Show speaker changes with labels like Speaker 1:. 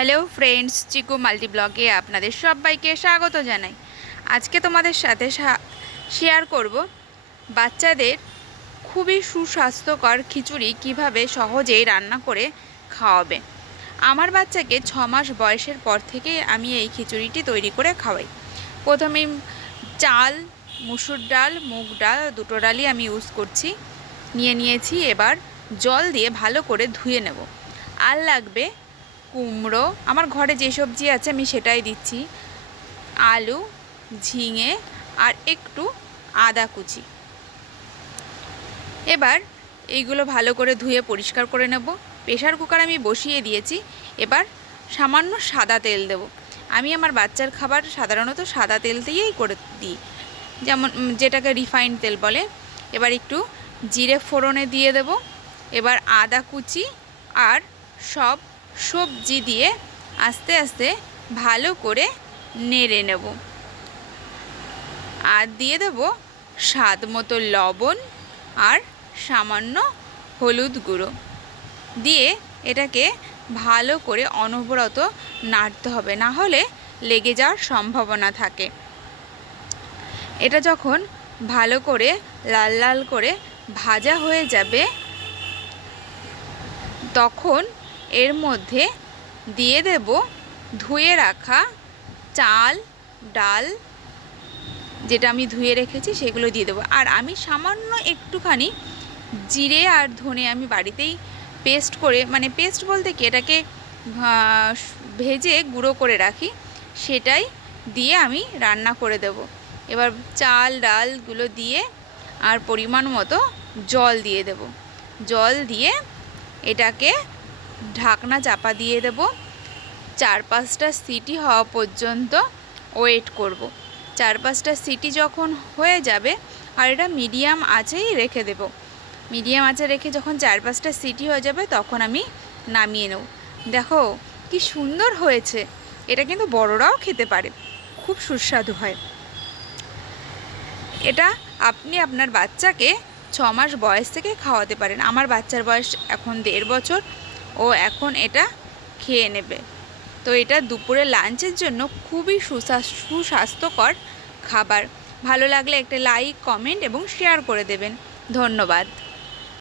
Speaker 1: Hello friends, চিকু multi ব্লগে আপনাদের সবাইকে স্বাগত জানাই। আজকে তোমাদের সাথে শেয়ার করব বাচ্চাদের খুবই সুস্বাস্থ্যকর খিচুড়ি কীভাবে সহজেই রান্না করে খাওয়াবে। আমার বাচ্চাকে ছ মাস বয়সের পর থেকে আমি এই খিচুড়িটি তৈরি করে খাওয়াই। প্রথমেই চাল, মুসুর ডাল, মুগ ডাল দুটো ডালই আমি ইউজ করছি। নিয়ে নিয়েছি, এবার জল দিয়ে ভালো করে ধুয়ে নেব। আর লাগবে কুমড়ো, আমার ঘরে যে সবজি আছে আমি সেটাই দিচ্ছি। আলু, ঝিঙে আর একটু আদা কুচি। এবার এইগুলো ভালো করে ধুয়ে পরিষ্কার করে নেব। প্রেশার কুকার আমি বসিয়ে দিয়েছি। এবার সামান্য সাদা তেল দেব। আমি আমার বাচ্চার খাবার সাধারণত সাদা তেল দিয়েই করে দিই। যেমন যেটাকে রিফাইন্ড তেল বলে। এবার একটু জিরে ফোড়নে দিয়ে দেব। এবার আদা কুচি আর সব সবজি দিয়ে আস্তে আস্তে ভালো করে নেড়ে নেব। আর দিয়ে দেব স্বাদ মতো লবণ আর সামান্য হলুদ গুঁড়ো। দিয়ে এটাকে ভালো করে অনবরত নাড়তে হবে, না হলে লেগে যাওয়ার সম্ভাবনা থাকে। এটা যখন ভালো করে লাল লাল করে ভাজা হয়ে যাবে, তখন এর মধ্যে দিয়ে দেব ধুয়ে রাখা চাল, ডাল, যেটা আমি ধুয়ে রেখেছি, সেগুলো দিয়ে দেবো। আর আমি সামান্য একটুখানি জিরে আর ধনে আমি বাড়িতেই পেস্ট করে মানে পেস্ট বলতে কি, এটাকে ভেজে গুঁড়ো করে রাখি, সেটাই দিয়ে আমি রান্না করে দেব। এবার চাল, ডালগুলো দিয়ে আর পরিমাণ মতো জল দিয়ে দেব। জল দিয়ে এটাকে ঢাকনা চাপা দিয়ে দেব। চার পাঁচটা সিটি হওয়া পর্যন্ত ওয়েট করব। চার পাঁচটা সিটি যখন হয়ে যাবে, আর এটা মিডিয়াম আঁচেই রেখে দেব। মিডিয়াম আঁচে রেখে যখন চার পাঁচটা সিটি হয়ে যাবে, তখন আমি নামিয়ে নেব। দেখো, কি সুন্দর হয়েছে। এটা কিন্তু বড়রাও খেতে পারে। খুব সুস্বাদু হয়। এটা আপনি আপনার বাচ্চাকে ছ মাস বয়স থেকে খাওয়াতে পারেন। আমার বাচ্চার বয়স এখন দেড় বছর। ও এখন এটা খেয়ে নেবে। তো এটা দুপুরে লাঞ্চের জন্য খুবই সুস্বাস্থ্যকর খাবার। ভালো লাগলে একটা লাইক কমেন্ট এবং শেয়ার করে দেবেন। ধন্যবাদ।